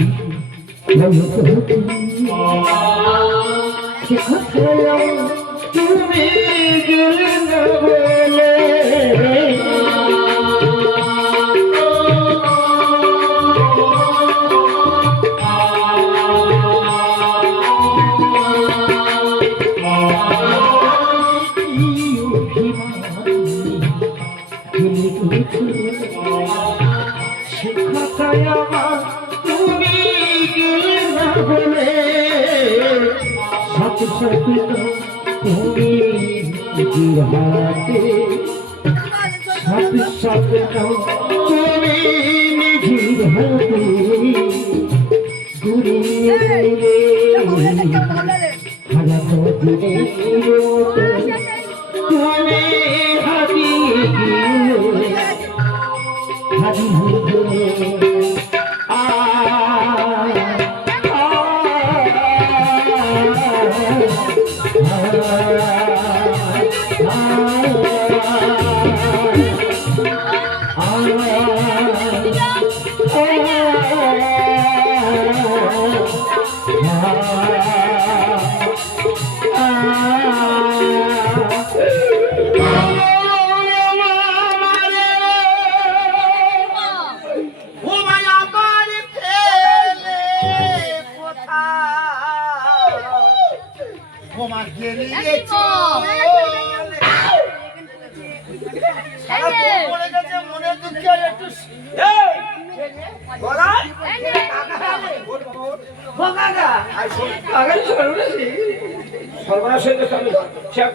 তুমি গেলে না বলে তুমি গেলে না বলে সত্য তুমি হাতে সত্য সত্য তুমি নিজের হাতে ঘুরিয়ে হাজার তুমি হারিয়ে গিয়ে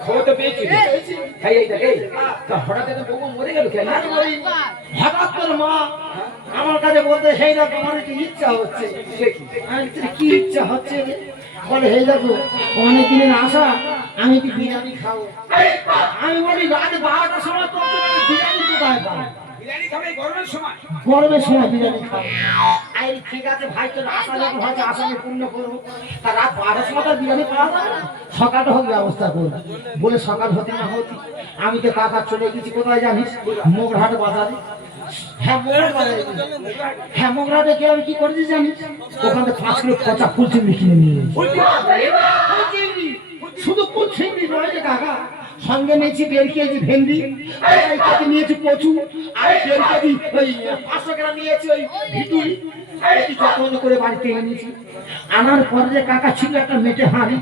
খবরটা পেয়েছি হঠাৎ বউ মরে গেল কেন? হঠাৎ তোর মা আমার কাছে বলতে সেই দেখো আমার একটু ইচ্ছা হচ্ছে। কি ইচ্ছা হচ্ছে বলে হে দেখো অনেক দিনের আশা আমি একটু বিরিয়ানি খাবো। আমি বলি রাত 12টার সময় তো বিরিয়ানি কোথায় পাবো? গরমের সময় বিরিয়ানি খাবো। ঠিক আছে ভাই তোর আশা যখন হয়তো আশা আমি পূর্ণ করবো। তা রাত 12টার সময় তো বিরিয়ানি পাওয়া যাবে না, সকালটা হোক ব্যবস্থা করবো বলে সকাল হতে না হতে আমি তো কাকা চলে গেছি কোথায় জানিস? মোগরাহাট বাজারে। হ্যাঁ মোগরাহাটে গিয়ে আমি কি করেছি জানিস? ওখানে 5 কিলো পচা ফুল চিংড়ি কিনে নিয়ে শুধু ফুল চিংড়ি নয় যে কাকা, সঙ্গে নিয়েছি 1.5 কেজি ভেন্ডি, নিয়েছি কচু, আর 1.5 কেজি ওই 500 গ্রাম নিয়েছি ওই ভিটুরি, যত্ন করে বাড়িতে এনেছি। আনার পরে যে কাকা ছিল একটা মেটে হাঁড়ি,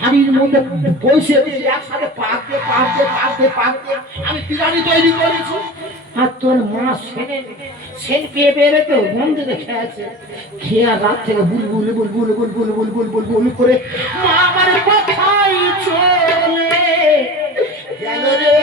হাঁড়ির মধ্যে বসে দিয়ে একসাথে পাক দিয়ে আমি বিরিয়ানি তৈরি করেছি। আর তোর মা সেন পেয়ে পেয়ে তো বন্ধে দেখে আছে, খেয়ে রাত থেকে বুলবুল করে মা আমার কোথায় চলে গেল রে।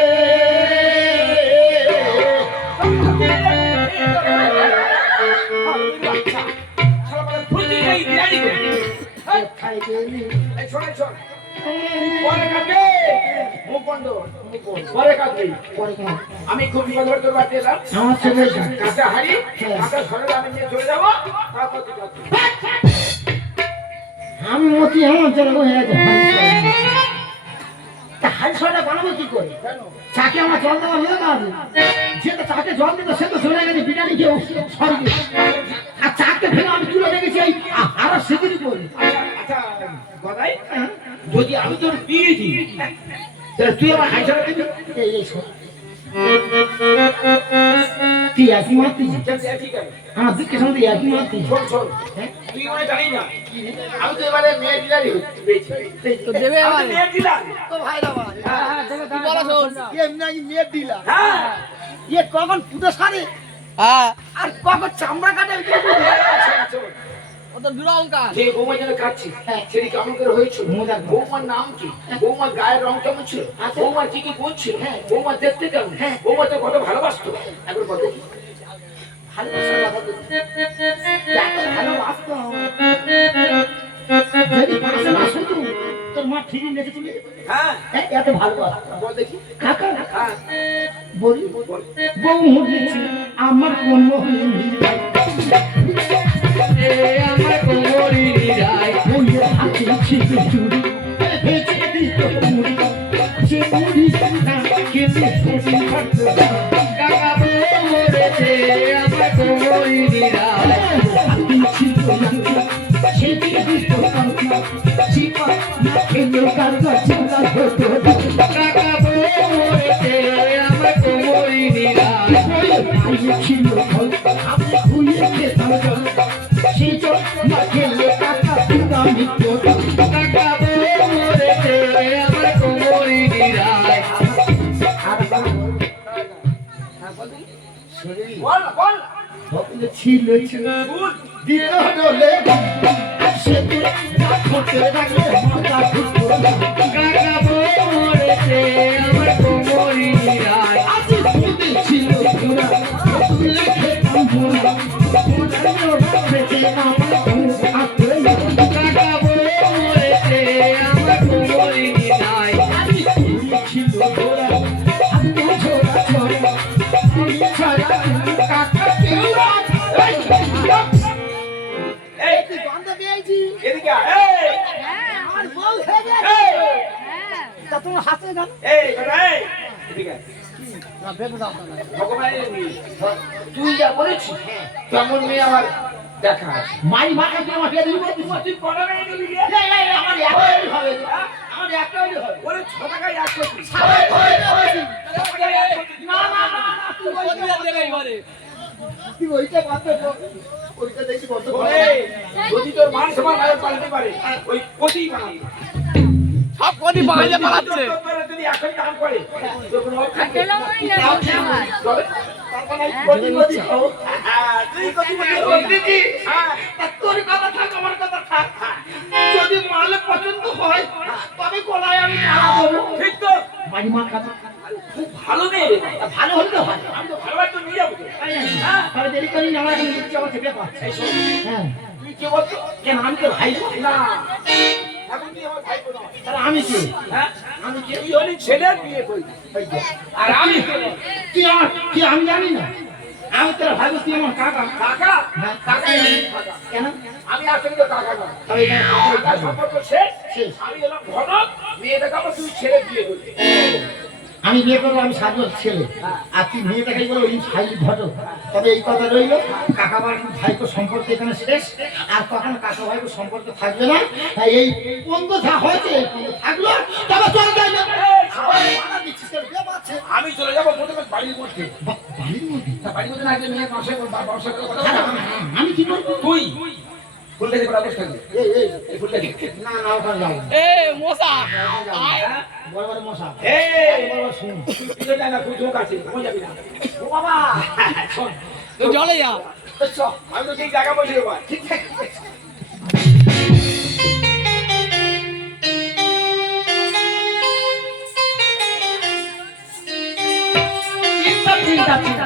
আমি খুব বিপদ তোর বাড়িতে এলাম, আমার ছেলে কাঁচা হাড়ি কাঁচা ঘরে আমি নিয়ে চলে যাবো। আমি মতি আমার জন্য হয়ে গেছে হাড়ি বানাবো কি করে? চাকে আমার জল দেওয়া লোক আছে, যে তো চাকে জল দিত সে তো চলে গেছে বিরিয়ানি খেয়ে সরি। আর চাকে ভেঙে আমি তুলে রেখেছি এই আরো সেদিনই করি। আচ্ছা গদাই, যদি আমি তোর বিয়ে দিই তুই আমার হাই ছাড়া দিবি? তুই একই মারতিস আমার দিকে সঙ্গে একই মারতিস। তুই মানে জানি না আমি তো এবারে মেয়ে ডিলারই কখন পুজো সারে আর কখন চামড়া কাটে বৌমার নাম কি, বৌমার গায়ের রং কেমন ছিল, বৌমার কি কি গুণ ছিল, বৌমার দেখতে কেমন, বৌমা তো কত ভালোবাসতো। একবার কত তোর মা ঠিকই নেচে চলে এত ভালোবাসতো। বল দেখি কাকা বলি বউ মুখেছি আমার কোন আমার কোমরি যায় হাতে ছিল চুরি ভেজে দিত মুড়ি সে মুড়ি কেটে ফুটি কাকা বউ মরেছে আমার কোমরি যায় হাতে ছিল দিত শিপা না খেলে কাকা চিন্তা হতো কাকা বলেছে আমার কোমরি নিরায় ছিল আমি ভুলে খেতাম সেই চল না খেলে কাকা চিন্তা মিত্র কাকা বলেছে আমার কোমরি নিরায় ছিল দিল ডলে সে করতে রাখলে মাথা ঢুকতো কাকা বলেছে আমার কোমরি নিরায় আজি বুদ্ধি ছিল পুরা তুলে খেতাম ভোলা ওরা বেঁচে আমার হাতে কাকা বলেছে আমার কোমরি নিরায় আজি বুদ্ধি ছিল পুরা হাতে ছোড়া ছোড়া আমি ছাড়া কাকা কেউ এই তুই গন্ধ পেয়েছি এদিকে এই আমার বউ হয়ে গেছে হ্যাঁ তা তোমার হাতে গান এই এই এদিকে না বেঁধে দাও না ভগবানের তুই যা বলেছিস তেমন মেয়ে আমার দেখা আছে মাই মাকে তোমার বিয়ে দিবি তুই কত মেয়ে দিবি রে? আমার একটাই হবে আমার একটাই হবে ওরে 6 টাকায় 1 কোটি সবাই করে দেবে না না না তুই কত দেবে ঘরে তুই ওইটা বাদ দে ওইটা দেখি বন্ধ করে ওরে যদি তোর মান সম্মান আয় পালতে পারে ওই কোটি বানাবি সব কোটি বাঙালি পালাচ্ছে তোর যদি এখন দাম করে তোর কোনো গেলাম না চলে কোটি কোটি খাও তুই কোটি দিদি তোর কথা থাক আমার কথা থাক যদি মাল পছন্দ হয় তবে কোলায় আমি টাকা দেবো ঠিক তো মাই মা কথা খুব ভালো মেয়ে ভালো হলে তো হয় আমি তো ভালো একটা নিয়ে যাবো তো। হ্যাঁ তাহলে দেরি করি না আমার এখন ইচ্ছা আছে ব্যাপার এই শোন, হ্যাঁ তুই কে বলছো কেন আমি তো ভাই না এখন তুই আমার ভাই বোন তাহলে আমি কি হ্যাঁ আমি কে তুই হলি ছেলে বিয়ে করবি আর আমি কে? তুই আমার কি আমি জানি না আমি তোর ভাই তুই আমার কাকা কাকা হ্যাঁ। কাকা কাকা। কেন আমি আসলে তো কাকা না তবে এখানে আমার তার কাকা। সম্পর্ক শেষ শেষ। আমি এলাম ঘটক মেয়ে দেখাবো তুই ছেলে বিয়ে করবি আমি বিয়ে করবো আমি সাজুর ছেলে আর তুই মেয়ে দেখাই বলো ওই ছাই ঘটক তবে এই কথা রইলো কাকা ভাইকে সম্পর্ক এখানে শেষ আর কখনো কাকা ভাইকে সম্পর্ক থাকবে না তাই এই বন্ধ যা হয়েছে এই বন্ধ থাকলো তবে চল যাই না সবাই মানা দিচ্ছিস কেন? বিয়ে পাচ্ছে। আমি চলে যাবো প্রথমে বাড়ির মধ্যে বাড়ির মধ্যে? তা বাড়ির মধ্যে না গিয়ে মেয়ে পাশে ব্যবসা করে কথা আরে, বলবো। আমি কি করবো তুই ফুলটা দিয়ে বসে থাকবি এই ফুলটা দিয়ে না না ওখানে যাবো না। এ মশা আয় বড় বড় মশা এই বড় বড় শুন তুই তো জানা না তুই ঝোঁক আছে কোন যাবি না ও বাবা শোন, তুই জলে যা চ, আমি তো ঠিক জায়গা বসে দেবো ঠিক আছে চিন্তা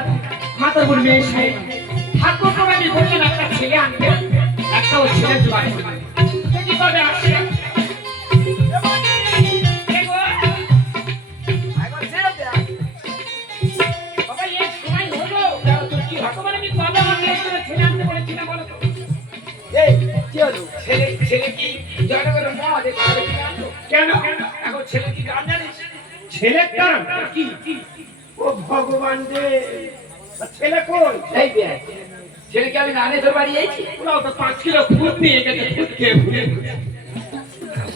মাথার উপর মেয়ে সাহেব ঠাকুর প্রণামী বললেন একটা ছেলে আনবে একটা ও ছেলে জোগাড় করবে কি করবে আসছে বাবা এই সময় হলো ঠাকুর প্রণামী কবে আমাকে ছেলে আনতে বলেছিল বলো তো এই কি হলো ছেলে কি জানা করে মা দেখো কেন এখন ছেলে কি গান জানিস ছেলে কারণ কি ও ভগবান রে ছেলে কই এই বে ছেলেকে আমি নানে তোর বাড়ি আইছি ওরা তো 5 কিলো খুদ নিয়ে গেছে খুদ খেয়ে ভুলে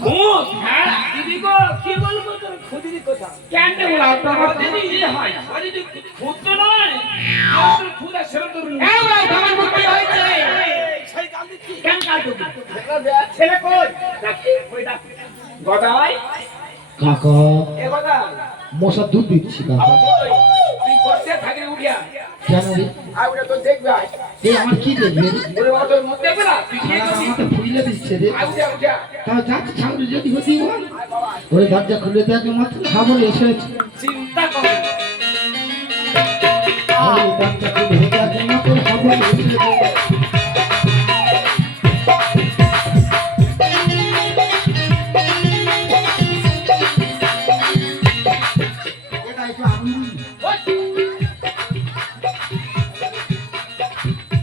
ভূত হ্যাঁ দিদি গো কি বলবো তোর খুদির কথা কেন ওরা তো আমার দিদি ইয়ে হয় আরে তুই খুদ তো নয় তোর খুদা ছেলে তোর এই ওরা আমার মুখে হয়েছে সেই গান দিচ্ছি কেন কাল তো ছেলে কই ডাকি কই ডাক গদাই কাকা এ গদাই মশা দুধ দিচ্ছি কাকা তুই করতে থাকি উড়িয়া কেন রে আর ওটা তো দেখবে আয় এই আমার কি দেখবে ওরে বাবা তোর মধ্যে দেখবে না তুই কি করছিস আমাকে ফুলে দিচ্ছে রে আয় উঠা উঠা তাও যাচ্ছে সামনে যদি হতি ওরে দরজা খুলে দেখে মাত্র খাবার এসেছে চিন্তা করো ওরে দরজা খুলে দেখে মাত্র খাবার এসেছে এটা একটু আনন্দ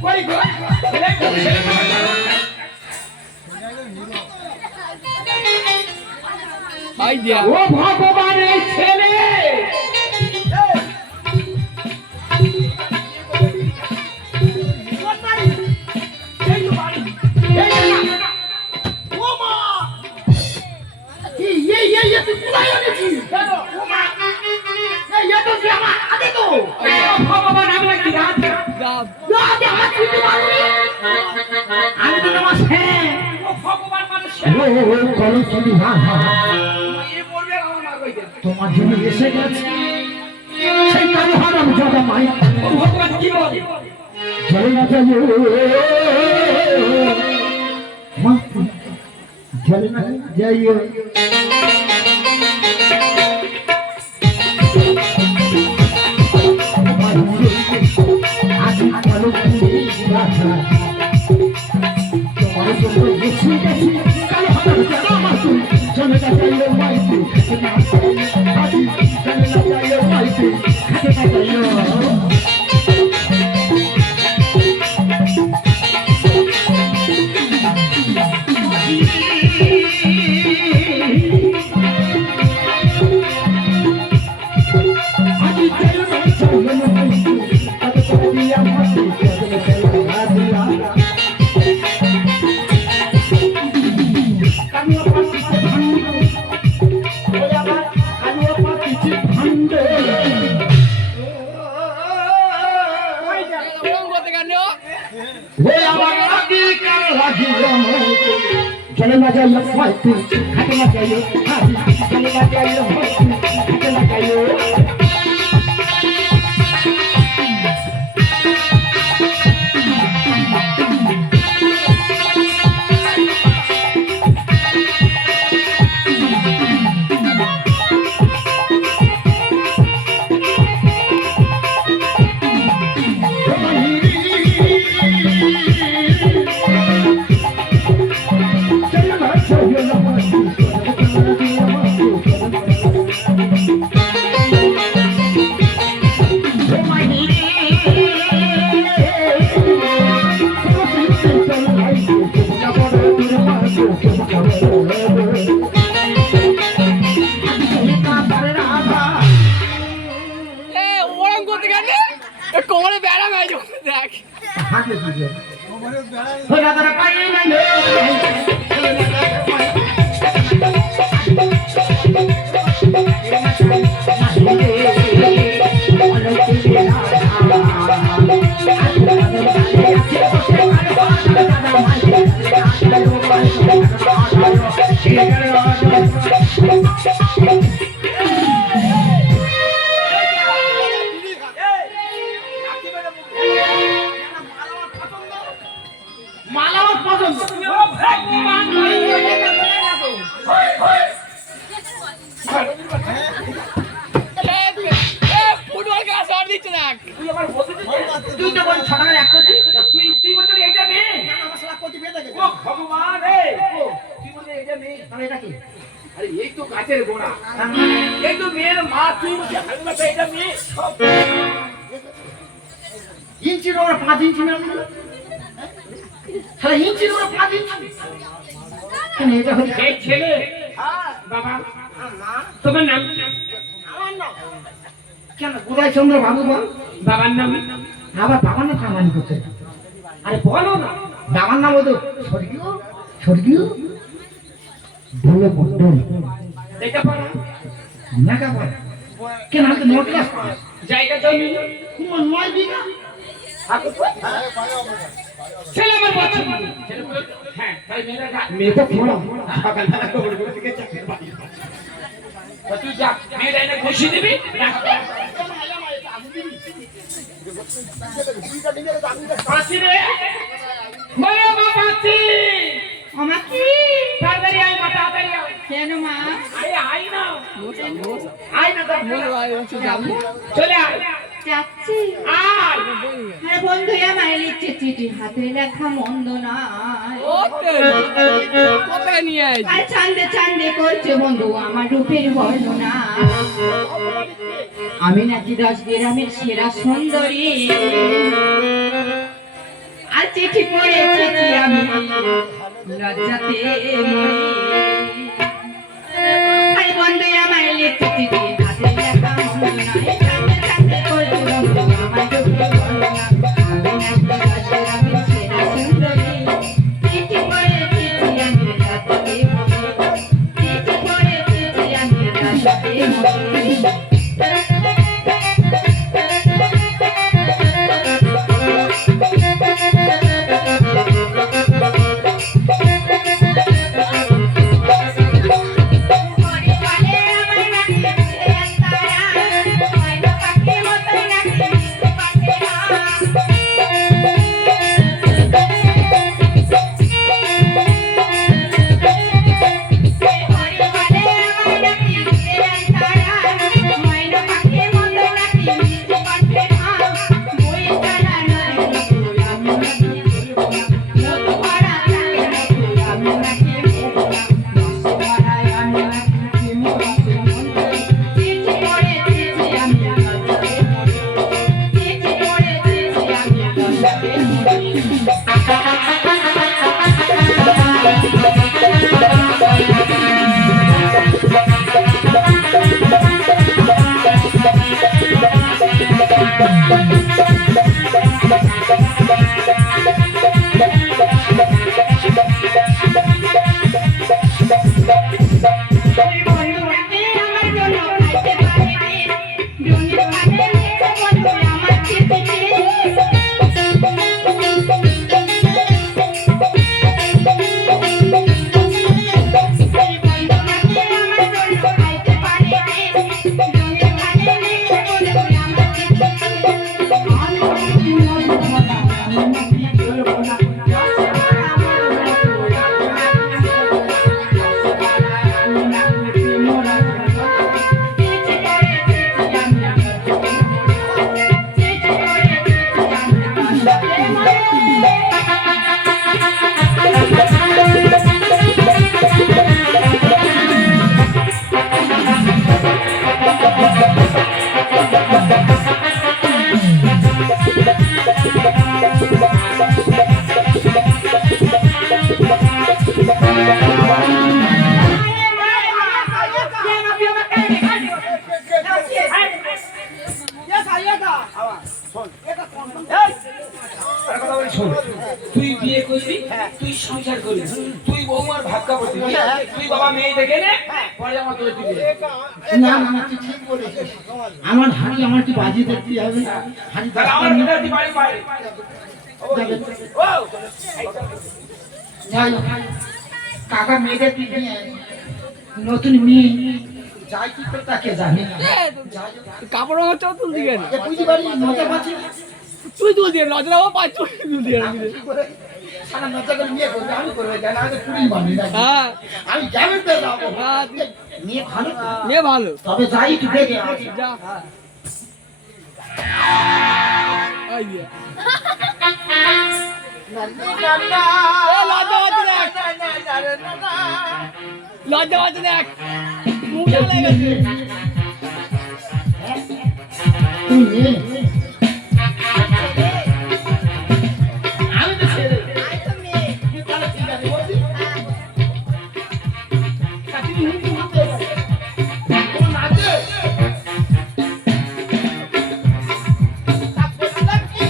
কই গো ছেলে কই ছেলে কই আই দিয়া ও ভগবানের ছেলে ও কলঙ্কিনী মা এ পড়বে আর আমার মা কইতে তোমার জন্য এসে গেছে সেই কালো হারাম জাদা মাই ও ভগবান কি বল চলে না যাইও মা চলে না যাইও আজি কলঙ্কিনী রাধা তোমার জন্য এসে গেছে কালো হারাম জাদা মাই চলে না যাইও মাই আজি চলে না যাইও মাই খাতে না যাইও ওরকম করতে কেন? চলে না যাইও হয়তো খাতে না যাইও চলে না যাইও হয়তো খাতে না যাইও ওরকম করতে কেন? কোমরে বেড়া হয়ে যাবে দেখ। ফুটবল খেলা শট দিচ্ছে দেখ। তুই তো বল 6 টাকার এক কোটি তুই বলছিস এটা মেয়ে ও ভগবান তুই বলছিস এটা মেয়ে তাহলে এটা কি আরে এই তো গাছের গোড়া এই তো মেয়ের মা তুই বলছিস হালকা এটা মেয়ে ইঞ্চির ওরা 5 ইঞ্চি না তাহলে ইঞ্চির ওরা 5 ইঞ্চি কেন এটা হচ্ছে এই ছেলে বাবা তোমার নাম কেন উদয় চন্দ্র বাবু বল বাবার নাম আবার বাবার নাম কামানি করছে আরে বলো না বাবার নাম ওই তো স্বর্গীয় স্বর্গীয় বলে মন্ডল এটা পড়া নাকা বল কেন আমি তো 9 ক্লাস পাস জায়গা জমি তোমার 9 বিঘা ছেলে আমার পছন্দ ছেলে বলে হ্যাঁ তাই মেয়েরা মেয়ে তো খোড়া সকালবেলা খবর করে থেকে চাকরি পাই তুই যা মেয়েরা এনে খুশি দিবি পাঁচি রে বলে বাবাচি আমাকে তাড়াতাড়ি আয় মা তাড়াতাড়ি আয় কেন মা আয় আয় না মোসা আয় না মোসা ভাই হচ্ছে যাবো। চলে আয় যাচ্ছি আয় আরে বন্ধু আমার লিখছে চিঠি হাতে লেখা মন্দ নয় ও কোথায় নিয়ে আইছি? আর চান্দে চান্দে করছে বন্ধু আমার রূপের বর্ণনা আমি নাকি 10 গ্রামের সেরা সুন্দরী আর চিঠি পড়েছি আমি লজ্জাতে মরি আরে বন্ধু আমার লিখছে চিঠি হাতে লেখা মন্দ নয় চান্দে চান্দে করছে বন্ধু আমার রূপের বর্ণনা আমি নাকি 10 গ্রামের সেরা সুন্দরী চিঠি পড়েছি আমি লজ্জাতে মরি চিঠি পড়েছি আমি লজ্জাতে মরি তুই বিয়ে করবি, তুই সংসার করবি, তুই বৌমার ভাগ্যা করবি, তুই বাবা মেয়ে দেখে নে, পরে আমার তোর দিবি। না না তুই ঠিক বলেছিস। আমার হাড়ি আমার কি বাজি দেখতে হবে, হাড়ি তাহলে আমার মেয়েটা তুই বাড়ি বাইরে। ও, যাই কাকা মেয়েটা কি নতুন মেয়ে যাই কি করে তাকে জানে না। কাপড় হচ্ছে তুলতে গেলে এ বুঝি বাড়ি মজা পাচ্ছি না। তুই তুল দিয়ে লজ্জা পাচ্ছ তুল দিয়ে কি করে সারা মজা করে বিয়ে করবে আমি করবে কেন আমি পুরি মানি না। হ্যাঁ আমি যাবে তো যাবো হ্যাঁ, মেয়ে ভালো তো? মেয়ে ভালো তবে যাই একটু দেখে আসি। যা এই যে। এ, লজ্জা পাচ্ছে দেখ লজ্জা পাচ্ছে দেখ মুখ জ্বালা গেছে তুমি মেয়ে? আমি তো ছেলে। তাহলে ঠিক আছে, বলছি। তা তুমি হিন্দু হতে পারো। তোমার নাচে? তা বলছিলাম কি?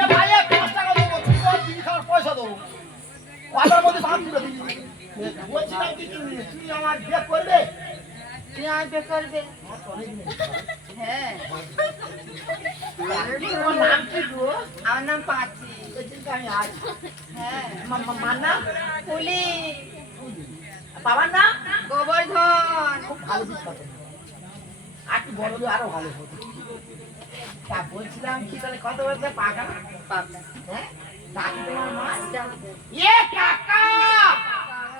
এ ভাইয়া 5 টাকা দেবো, তুমি তো বিড়ি খাওয়ার পয়সা দেবো। কথার মধ্যে ভাগ তুলে দিবি। বলছিলাম কি তুমি আমার বিয়ে করবে? হ্যাঁ তোমার নাম কি গো? আমার নাম পাচি। আমি আজ হ্যাঁ মার নাম? পুলি বাবার নাম? গোবর্ধন। খুব ভালো বিখ্যাত। আর একটু বড় হলে আরো ভালো হতো। তা বলছিলাম কি তাহলে কত বলছে পাকা? পাবনা। হ্যাঁ? কাকি তোমার মা? এ কাকা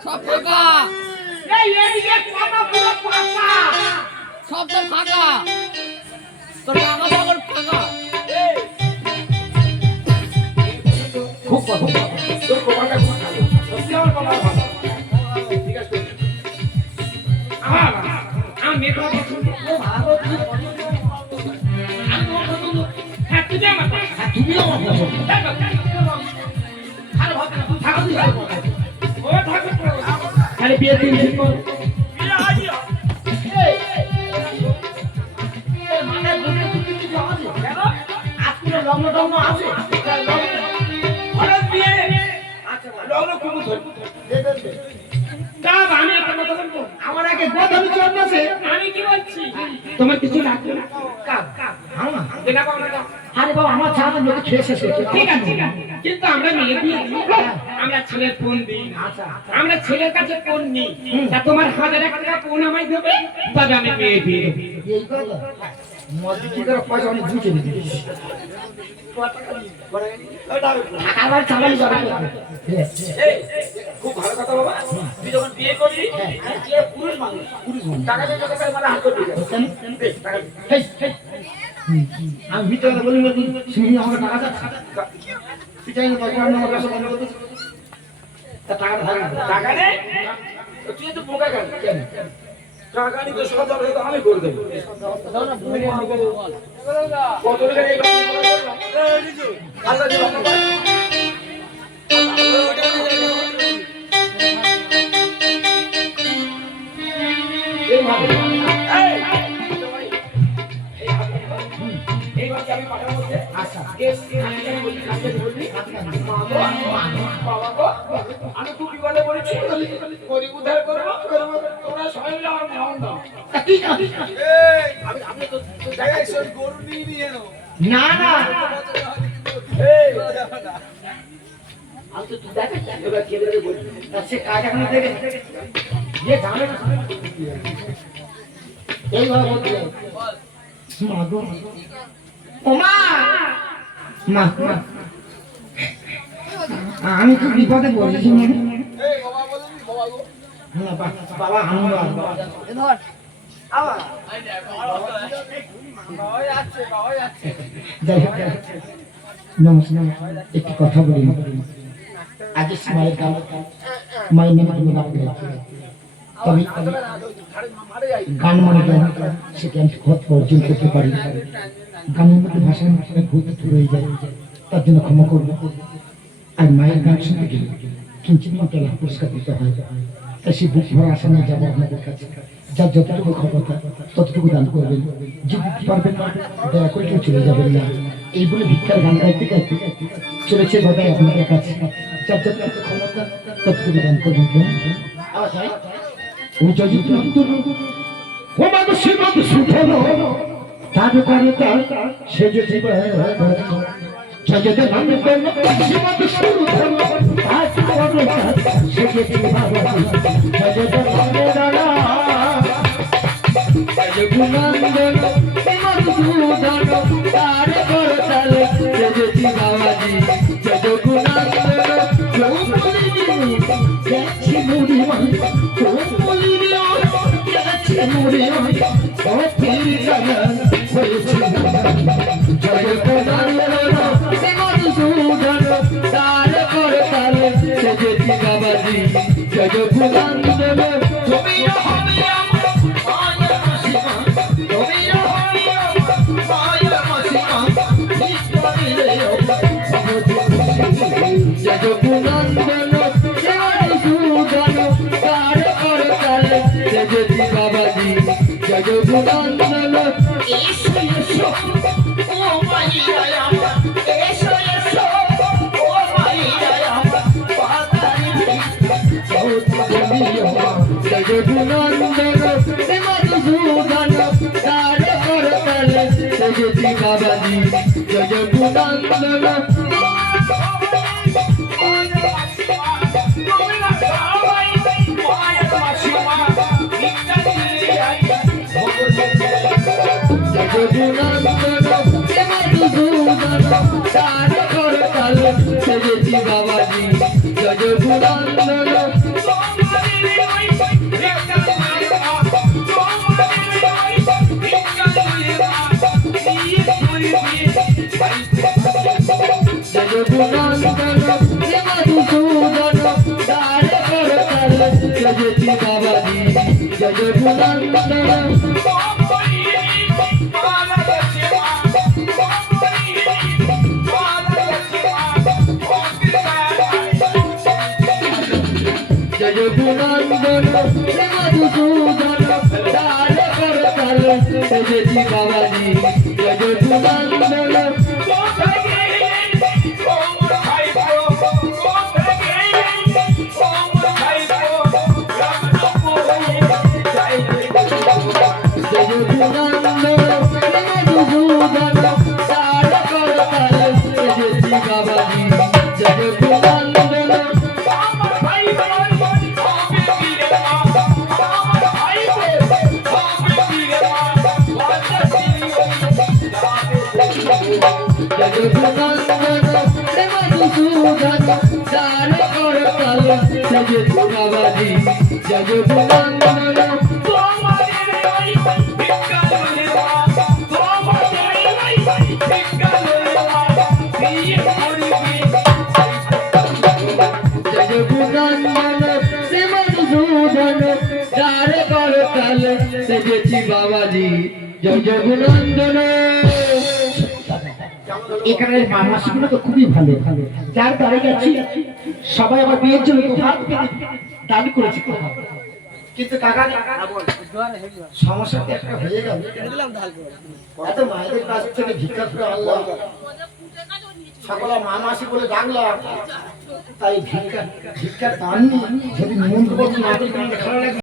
সব ফাঁকা এই এদিকে কত পুরো পাকা। সব তো ফাঁকা তোর টাকা পাগল ফাঁকা খুব কথা বলো। তোর কপালটা খুব ভালো, সত্যি আমার কপাল ভালো। ঠিক আছে, আমার মেয়েটা পছন্দ। ও ভালো কি বলো? আমি তোমার পছন্দ। হ্যাঁ, তুই আমার পছন্দ। আর তুমিও আমার পছন্দ। দেখো, ভালো ভালো তুই থাকো তুই ভালো কথা। ও ঠাকুর ঠাকুর। খালি বিয়ের দিন ঠিক কর। বিয়ে আজই হবে। এই মানে বুঝতে তুমি কি জানো? কেন? আজকে লগ্ন টগ্ন আছে? হঠাৎ বিয়ে। লগ্ন কুমুদ হল। দে দে দে। তা আমি একটা কথা বলবো। আমার আগে গোদামি চলতেছে। আমি কি বলছি? তোমার কিছু লাগবে না? কাপ কাপ আমার এটা পাবো না। আরে বাবা আমার ছাড়া লোক খেয়ে শেষ হয়েছে। ঠিক আছে, ঠিক আছে। কিন্তু আমরা মেয়ে বিয়ে দিই, আমরা ছেলের ফোন দিই, আচ্ছা আমরা ছেলের কাছে ফোন নিই। তা তোমার 1000 টাকা ফোন আমায় দেবে, তবে আমি মেয়ে বিয়ে দেবো। এই কথা মদ কি করে পয়সা অনেক বুঝে নিবি। আবার চালাই যাবে। এই, খুব ভালো কথা বাবা। তুই যখন বিয়ে করবি, তুই পুরুষ মানুষ। টাকা দিয়ে তোকে মানে হাত করবি। দে, টাকা দে। হেই, হেই। আমি ভিতরে কথা বলি না তুই শুনি আমার টাকা যাচ্ছে। পিছাই না দরকার না আমার কাছে বন্ধ করতে। তা টাকাটা থাকে না। টাকা নে। তুই তো বোকা কেন? টাকা নিয়ে তো সব দরকার তো আমি করে দেবো। কত টাকা এই বাড়ি করে করলাম? আল্লাহ যে ভালো পায়। এইভাবে। এই, এই এইবার আমি পাঠার মধ্যে আচ্ছা বাবা গো আমি খুব বিপদে পড়েছি গরিব উদ্ধার করবো তোমরা সবাই মিলে আমার মাউন দাও আমি তো গরু নিয়ে এলো না না আমি তো তুই দেখ এবার খেয়ে দেবে বলি সে কাজ এখন দেখে যে জানে না এইভাবে বলতে মা গো ও মা মা মা আমি তো বিপদে পড়েছি না বাবা আনন্দ ধর যাই হোক নমস্কার একটি কথা বলি আজ মায়ের গান মায়ের নামে তুমি গান গাইছো তবে গান মানে গান সেটা আমি খত অর্জন করতে পারি গানের মধ্যে ভাষার মধ্যে ভুল ত্রুটি হয়ে যায় তার জন্য ক্ষমা করবো আর মায়ের গান শুনতে গেলে কিঞ্চিত মাত্র লাখ পুরস্কার দিতে হয় তাই সেই বুক ভরা আশা নিয়ে যাবো আপনাদের কাছে যার যতটুকু ক্ষমতা ততটুকু দান করবেন যদি পারবেন না দয়া করে কেউ চলে যাবেন না এই বলে ভিক্ষার গান গাইতে গাইতে চলেছে বাবাই আপনাদের কাছে যার যতটুকু ক্ষমতা ততটুকু দান করবেন কেমন ও যদি ও মানুষ সুখেন তার করে তার সে যদি জগতে নামে কোন জীবন শুরু হলো আজ করো সে যদি ভাবা জগতে নামে দাঁড়া জগগুণান্দন মধুসূদন তার করতাল জগতি বাবাজি জগগুণান্দন দ্রৌপদী যাচ্ছে মুড়ি মাই দ্রৌপদী যাচ্ছে মুড়ি মাই ও ফির জানা হয়েছে জগগুণান্দন মধুসূদন তার করতাল জগতি বাবাজি জগগুণান্দন তুমি হবে আমার মায়ের মাসিমা তুমি হবে আমার মায়ের মাসিমা ইসমাইলে জগগুণান্দন মধুসূদন তার করতাল জগতি বাবাজি জগগুণান্দন এসো এসো ও মাইরা আমার এসো এসো ও মাইরা আমার পাতারি জগগুণান্দন মধুসূদন তার করতাল জগতি বাবাজি জগগুণান্দন জগগুণান্দন মধুসূদন তার করতাল জগতি বাবাজি জগগুণান্দন জগগুণান্দন মধুসূদন তার করতাল জগতি বাবাজি জগগুণান্দন জগগুণান্দন মধুসূদন তার করতাল জগতি বাবাজি জগগুণান্দন বাবাজি জগগুণান্দন এখানের মাসিগুলো তো খুবই ভালো যার দ্বারে গেছি সবাই আমার বিয়ের জন্য হাত পেতে দাবি করেছে কিন্তু কাকা সমস্যাটা একটা হয়ে গেল। এত মায়েদের কাছ থেকে ভিক্ষা করে আনলাম, সকলে মা মাসি বলে ডাকলাম, তাই ভিক্ষা দাননি যদি মন করতে না করি খারাপ লাগে।